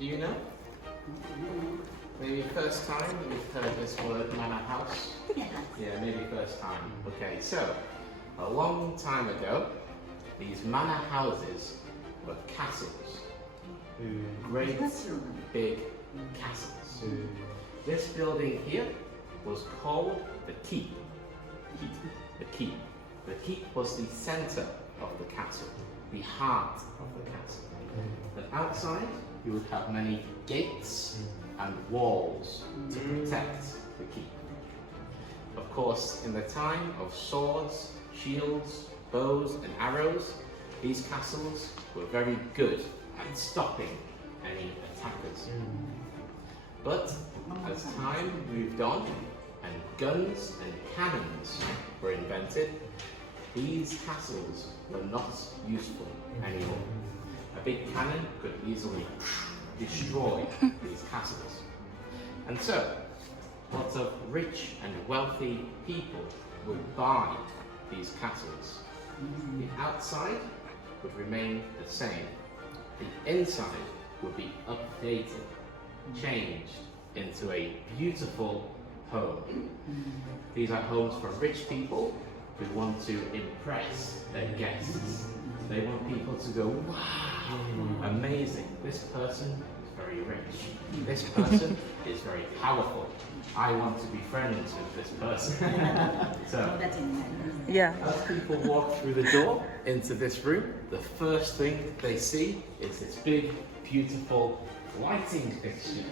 Do you know? Maybe first time we've heard this word manor house? Yeah, maybe first time. Okay, so a long time ago, these manor houses were castles. Great big castles. This building here was called the keep. The keep. The keep was the center of the castle, the heart of the castle. And outside, you would have many gates and walls to protect the keep. Of course, in the time of swords, shields, bows and arrows, these castles were very good at stopping any attackers. But as time moved on and guns and cannons were invented, these castles were not useful anymore. A big cannon could easily destroy these castles. And so, lots of rich and wealthy people would buy these castles. The outside would remain the same. The inside would be updated, changed into a beautiful home. These are homes for rich people who want to impress their guests. They want people to go, wow, amazing. This person is very rich. This person is very powerful. I want to be friends with this person. So, Yeah. as people walk through the door into this room, the first thing they see is this big, beautiful lighting fixture.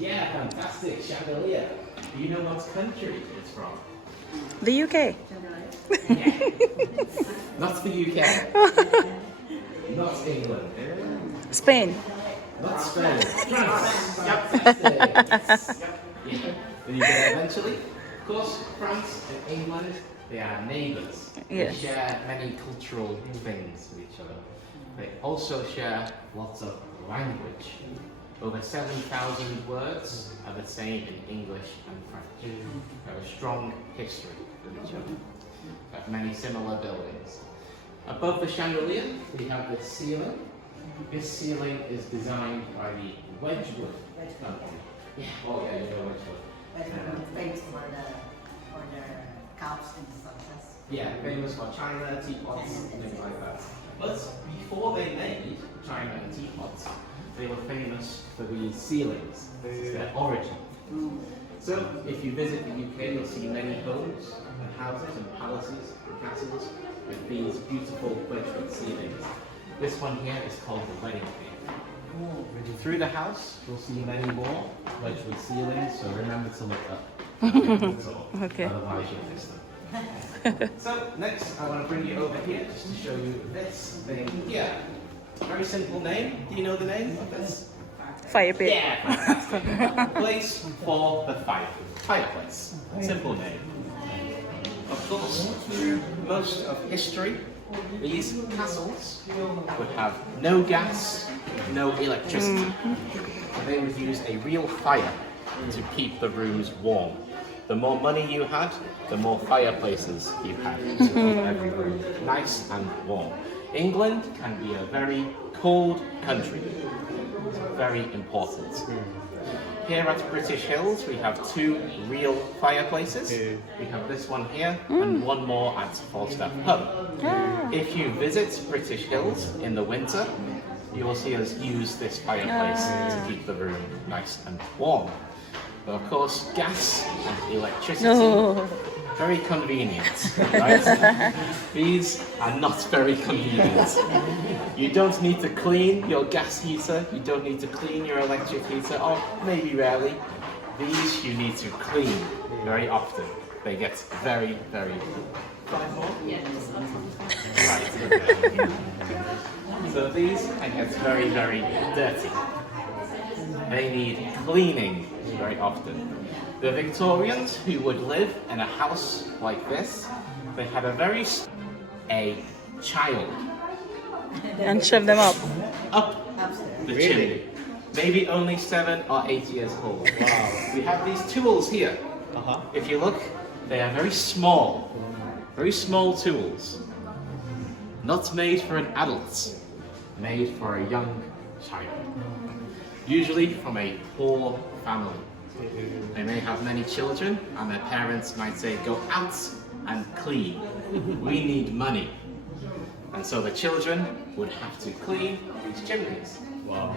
Yeah, fantastic chandelier. Do you know what country it's from? The UK. Yeah. Not the UK. Not England. Spain. Not Spain. France. Yep, that's it. Yep. Yeah. Then you get eventually. Of course, France and England, they are neighbours. Yes. They share many cultural things with each other. They also share lots of language. Over 7,000 words are the same in English and French. They have a strong history with each other. They have many similar buildings. Above the chandelier, we have this ceiling. This ceiling is designed by the Wedgwood company. Yeah, oh yeah, you know Wedgwood. Famous for the cups and sauces. Yeah, famous for china, teapots, things like that. But before they made china and teapots, they were famous for these ceilings. This is their origin. So, if you visit the UK, you'll see many homes and houses and palaces and castles with these beautiful Wedgwood ceilings. This one here is called the wedding field. Through the house, you'll see many more Wedgwood ceilings, so remember to look up. Okay. Otherwise you'll miss them. So, next I want to bring you over here just to show you this thing here. Very simple name. Do you know the name of this? Fire pit. Yeah, fantastic. Place for the fireplace. Simple name. Of course, through most of history, these castles would have no gas, no electricity. They would use a real fire to keep the rooms warm. The more money you had, the more fireplaces you had to keep every room nice and warm. England can be a very cold country. It's very important. Here at British Hills, we have two real fireplaces. We have this one here and one more at Falstaff Pub. If you visit British Hills in the winter, you will see us use this fireplace to keep the room nice and warm. But of course, gas and electricity, very convenient, right? These are not very convenient. You don't need to clean your gas heater, you don't need to clean your electric heater, or maybe rarely. These you need to clean very often. They get very, very right. So these can get very, very dirty. They need cleaning very often. The Victorians who would live in a house like this, they had a child And shove them up. up the chimney. Maybe only 7 or 8 years old. Wow. We have these tools here. If you look, they are very small tools. Not made for an adult, made for a young child. usually from a poor family. They may have many children, and their parents might say, go out and clean. We need money. And so the children would have to clean these chimneys. Wow.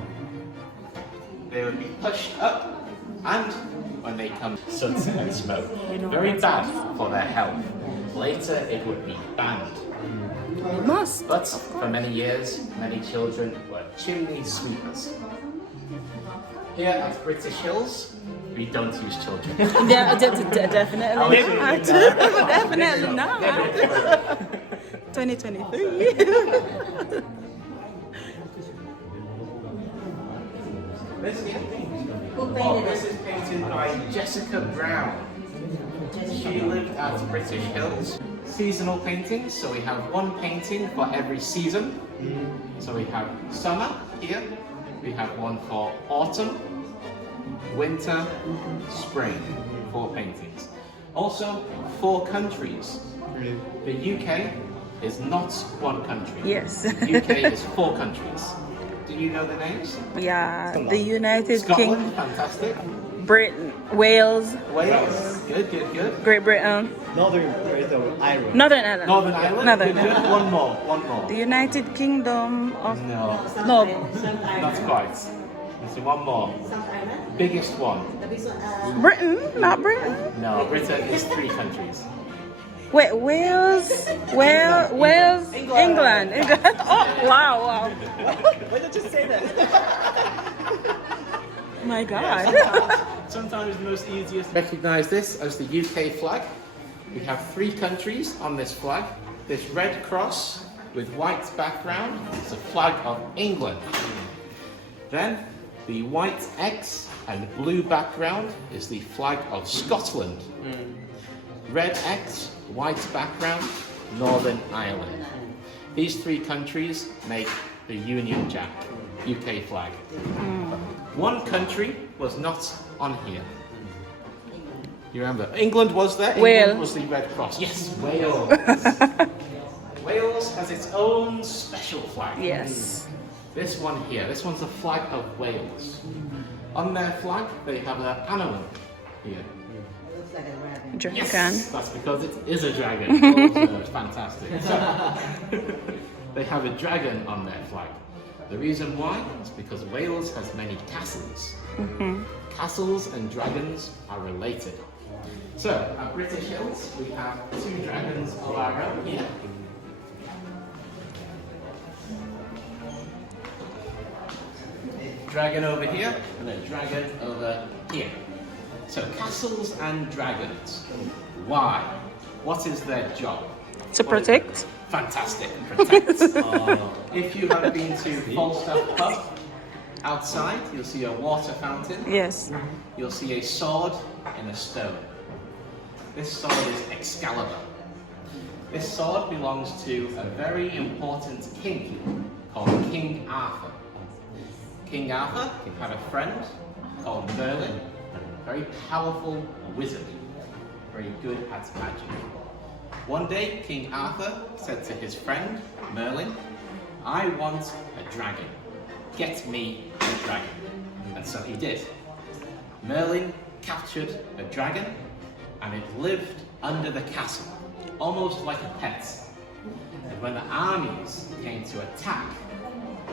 They would be pushed up, and when they come, soot and smoke. Very bad for their health. Later, it would be banned. It must. But for many years, many children were chimney sweepers. Here at British Hills, we don't use children. Yeah, definitely not. Definitely not. 2023. This here, this is painted by Jessica Brown. She lived at British Hills. Seasonal paintings, so we have one painting for every season. So we have summer here, we have one for autumn, winter, spring, 4 paintings. Also, 4 countries. The UK is not one country. Yes. The UK is 4 countries. Do you know the names? Yeah, the United Scotland, Kingdom, fantastic. Britain, Wales, Wales, good, good, good. Great Britain, Northern Ireland. Northern Ireland. Northern Ireland, Northern good, good. One more, one more. The United Kingdom of No, no, not quite. So one more. Biggest one. Britain, not Britain. No, Britain is 3 countries. Wait, Wales, England. Oh, wow. Why don't you say that? My God. Sometimes the most easiest. Recognize this as the UK flag. We have 3 countries on this flag. This red cross with white background is a flag of England. Then the white X and blue background is the flag of Scotland. Red X, white background, Northern Ireland. These 3 countries make the Union Jack, UK flag. One country was not on here. You remember? England was there. England was the Red Cross. Yes, Wales. Wales has its own special flag. Yes. This one here, this one's the flag of Wales. On their flag, they have an animal here. Looks like a rabbit. Dragon. Yes, that's because it is a dragon. Oh, it's fantastic. So, they have a dragon on their flag. The reason why is because Wales has many castles. Castles and dragons are related. So, at British Hills, we have 2 dragons of our own here. Dragon over here and a dragon over here. So castles and dragons. Why? What is their job? To protect. Fantastic. Protect. If you have been to Falstaff Pub, outside you'll see a water fountain. Yes. You'll see a sword and a stone. This sword is Excalibur. This sword belongs to a very important king called King Arthur. King Arthur had a friend called Merlin, a very powerful wizard, very good at magic. One day, King Arthur said to his friend, Merlin, I want a dragon. Get me a dragon. And so he did. Merlin captured a dragon, and it lived under the castle, almost like a pet. And when the armies came to attack,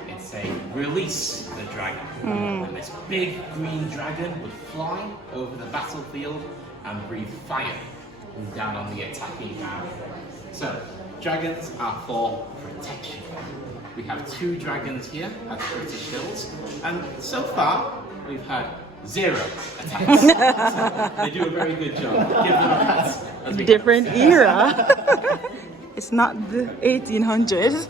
it'd say, release the dragon. And this big green dragon would fly over the battlefield and breathe fire down on the attacking army. So, dragons are for protection. We have 2 dragons here at British Hills, and so far we've had 0 attacks. So they do a very good job. Give them a pat. as we Different era. It's not the 1800s.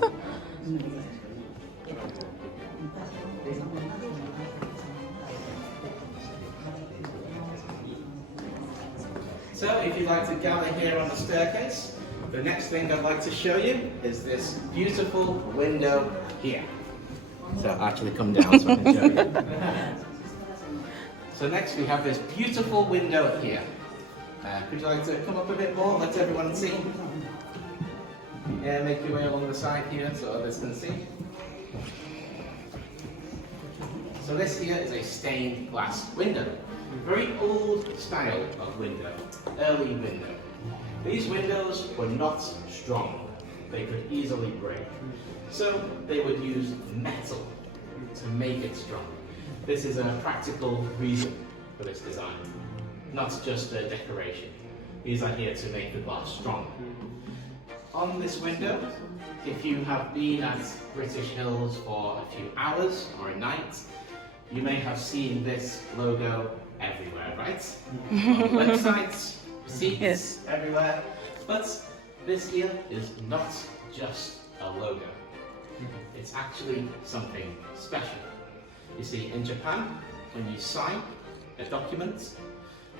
So if you'd like to gather here on the staircase, the next thing I'd like to show you is this beautiful window here. So I'll actually come down so I can show you. So next we have this beautiful window here. Would you like to come up a bit more, let everyone see? Yeah, make your way along the side here so others can see. So this here is a stained glass window. Very old style of window, early window. These windows were not strong. They could easily break. So they would use metal to make it strong. This is a practical reason for this design, not just a decoration. These are here to make the glass strong. On this window, if you have been at British Hills for a few hours or a night, you may have seen this logo everywhere, right? On websites, receipts, Yes. everywhere. But this here is not just a logo. It's actually something special. You see, in Japan, when you sign a document,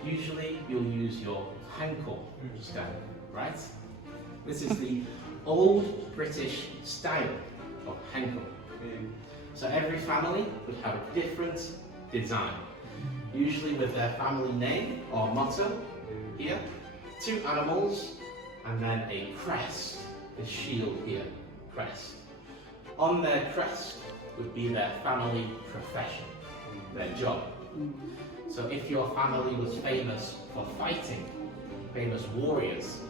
usually you'll use your hanko stamp, right? This is the old British style of hanko. So every family would have a different design, usually with their family name or motto here, 2 animals, and then a crest, the shield here, crest. On their crest would be their family profession, their job. So if your family was famous for fighting, famous warriors,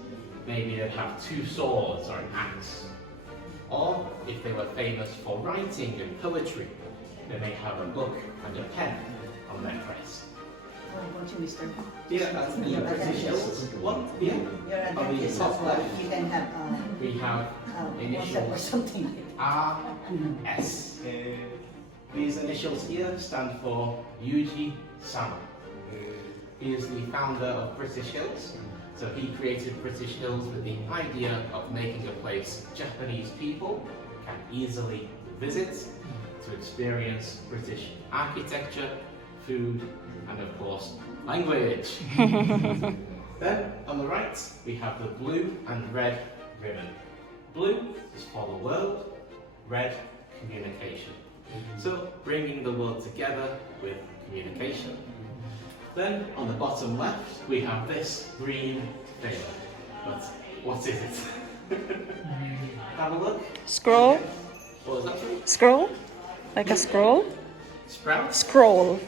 maybe they'd have 2 swords or an axe. Or if they were famous for writing and poetry, they may have a book and a pen on their crest. What you Mr. Yeah, that's the British Hills one. Yeah. You're at On the the top left, you can have we have WhatsApp or initials something. R, S. These initials here stand for Yuji Sama. He is the founder of British Hills. So he created British Hills with the idea of making a place Japanese people can easily visit to experience British architecture, food, and of course, language. Then on the right, we have the blue and red ribbon. Blue is for the world, red, communication. So bringing the world together with communication. Then on the bottom left, we have this green thing. But what is it? Have a look. Scroll. What is that? Scroll. Like a scroll. Sprouts? Scroll.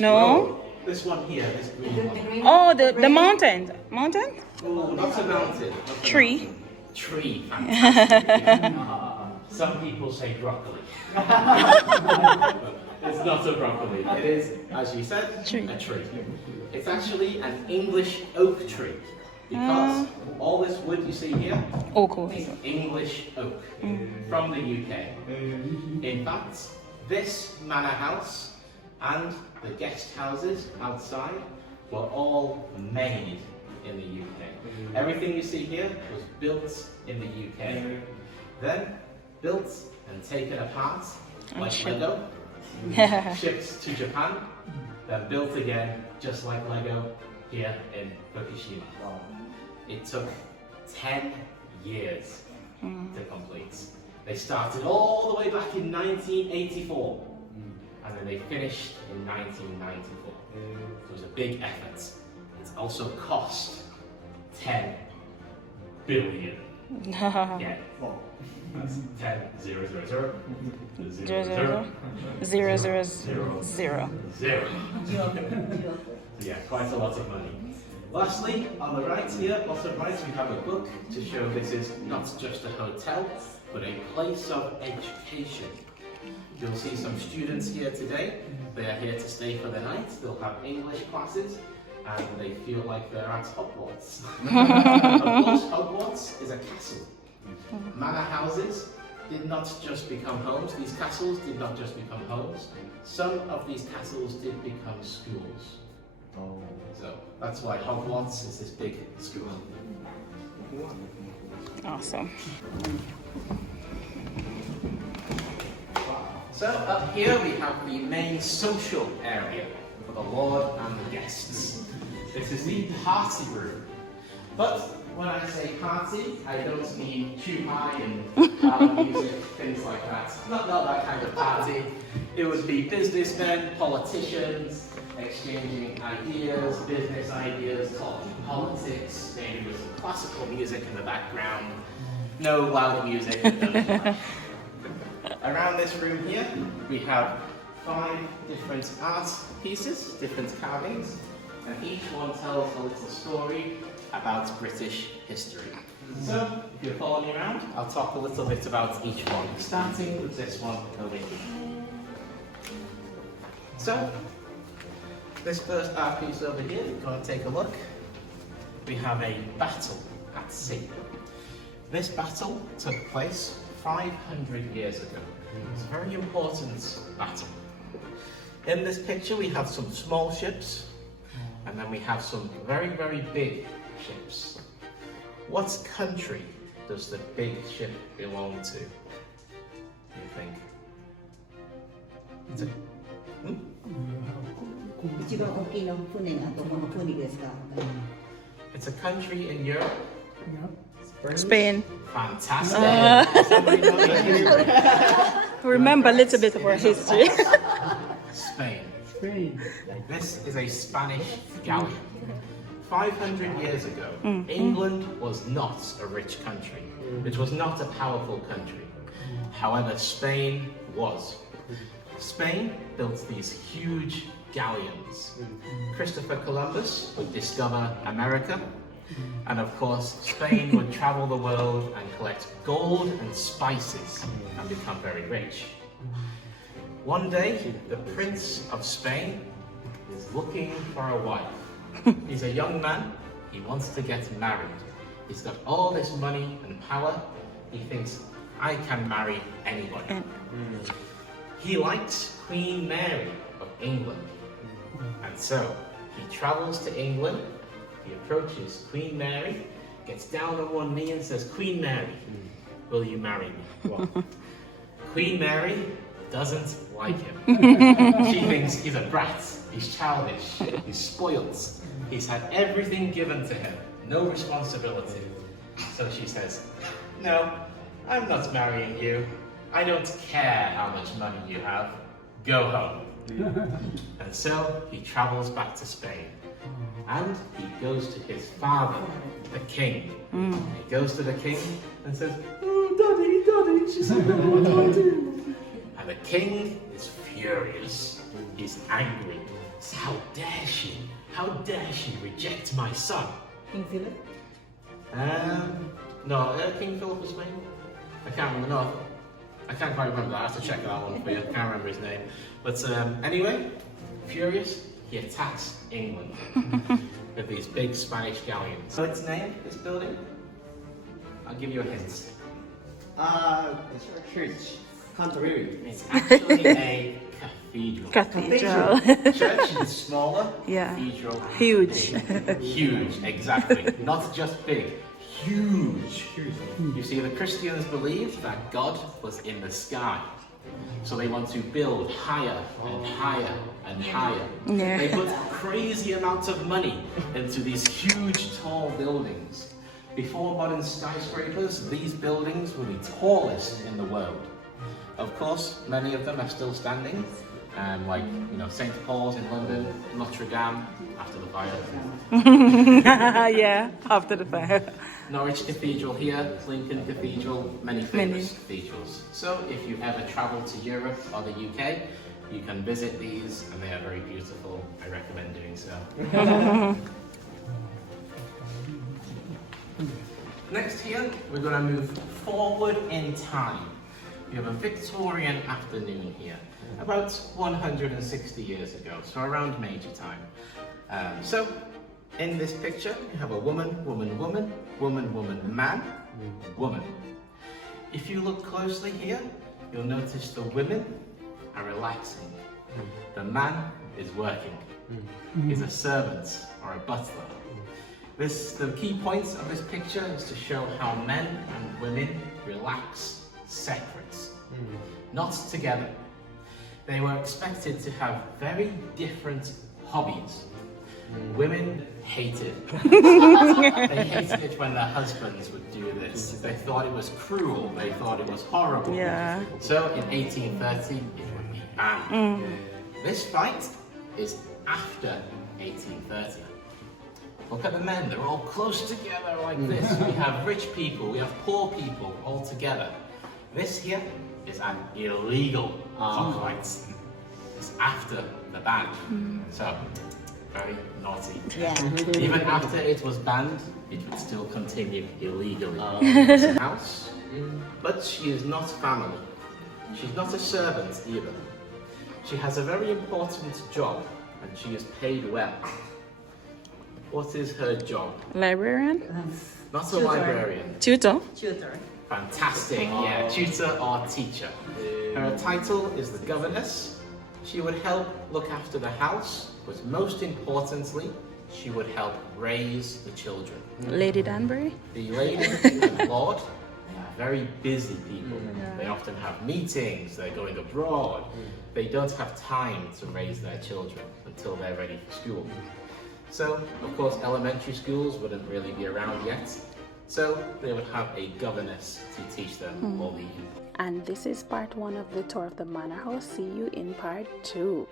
No. Scroll. This one here, this green one. Oh, the mountain. Mountain? Oh, not a mountain. Not a Tree. mountain. Tree. Fantastic. Some people say broccoli. It's not a broccoli. It is, as you said, Tree. a tree. It's actually an English oak tree because all this wood you see here Oh, cool. is English oak from the UK. In fact, this manor house and the guest houses outside were all made in the UK. Everything you see here was built in the UK. Then built and taken apart like Lego, shipped to Japan, then built again just like Lego here in Fukushima. It took 10 years to complete. They started all the way back in 1984 and then they finished in 1994. It was a big effort. It's also cost 10 billion. Yeah. That's 10, 0, 0, 0, 0, 0, 0, 0, 0. 0. Yeah, quite a lot of money. Lastly, on the right here, bottom right, we have a book to show this is not just a hotel, but a place of education. You'll see some students here today. They are here to stay for the night. They'll have English classes, and they feel like they're at Hogwarts. Of course, Hogwarts is a castle. Manor houses did not just become homes. These castles did not just become homes. Some of these castles did become schools. So that's why Hogwarts is this big school. Awesome. So up here we have the main social area for the Lord and the guests. This is the party room. But when I say party, I don't mean chupai and loud music, things like that. Not that kind of party. It would be businessmen, politicians, exchanging ideas, business ideas, talking politics, maybe with some classical music in the background. No loud music. Around this room here, we have 5 different art pieces, different carvings, and each one tells a little story about British history. So, if you'll follow me around, I'll talk a little bit about each one, starting with this one over here. So, this first art piece over here, if you want to take a look, we have a battle at sea. This battle took place 500 years ago. It's a very important battle. In this picture we have some small ships, and then we have some very, very big ships. What country does the big ship belong to, do you think? It's a, 一番大きな船がどこの国ですか？ it's a country in Europe. Spain. Fantastic. Remember a little bit of our history. Spain. This is a Spanish galleon. 500 years ago, England was not a rich country. It was not a powerful country. However, Spain was. Spain built these huge galleons. Christopher Columbus would discover America, and of course, Spain would travel the world and collect gold and spices and become very rich. One day, the Prince of Spain is looking for a wife. He's a young man, he wants to get married. He's got all this money and power, he thinks, I can marry anybody. He likes Queen Mary of England. And so, he travels to England, he approaches Queen Mary, gets down on one knee and says, Queen Mary, will you marry me? Queen Mary doesn't like him. She thinks he's a brat, he's childish, he's spoiled. He's had everything given to him, no responsibility. So she says, no, I'm not marrying you. I don't care how much money you have. Go home. And so he travels back to Spain. And he goes to his father, the king. He goes to the king and says, oh, daddy, she said, what do I do? And the king is furious. He's angry. Says, how dare she? How dare she reject my son? King Philip? No, King Philip of Spain? I can't remember, no. I can't quite remember that, I have to check that one for you, I can't remember his name. But anyway, furious, he attacks England with these big Spanish galleons. So it's named, this building? I'll give you a hint. Church. Canterbury. It's actually a cathedral. Cathedral. Church is smaller, Yeah. cathedral Huge. big. Huge, exactly. Not just big, huge. You see, the Christians believed that God was in the sky. So they want to build higher and higher and higher. Yeah. They put crazy amounts of money into these huge, tall buildings. Before modern skyscrapers, these buildings were the tallest in the world. Of course, many of them are still standing, like St. Paul's in London, Notre Dame after the fire. Yeah, after the fire. Norwich Cathedral here, Lincoln Cathedral, many famous cathedrals. So if you ever travel to Europe or the UK, you can visit these and they are very beautiful. I recommend doing so. Next here, we're going to move forward in time. We have a Victorian Afternoon here, about 160 years ago, so around Meiji time. So, in this picture, you have a woman, woman, woman, woman, woman, man, woman. If you look closely here, you'll notice the women are relaxing. The man is working. He's a servant or a butler. The key points of this picture is to show how men and women relax separate, not together. They were expected to have very different hobbies. Women hated they hated it when their husbands would do this. They thought it was cruel, they thought it was horrible. Yeah. So in 1830 it would be banned. This fight is after 1830. Look at the men, they're all close together like this. We have rich people, we have poor people all together. This here is an illegal cockfight. is after the ban. So, very naughty. Yeah. Even after it was banned, it would still continue illegally. It's a house, but she is not family. She's not a servant either. She has a very important job and she is paid well. What is her job? Librarian? Not a Tutor. librarian. Tutor? Tutor. Fantastic, yeah, tutor or teacher. Her title is the governess. She would help look after the house, but most importantly, she would help raise the children. Lady Danbury? The lady and lord are very busy people. They often have meetings, they're going abroad. They don't have time to raise their children until they're ready for school. So, of course, elementary schools wouldn't really be around yet. So, they would have a governess to teach them all the And this is part 1 of the tour of the manor house. See you in part 2.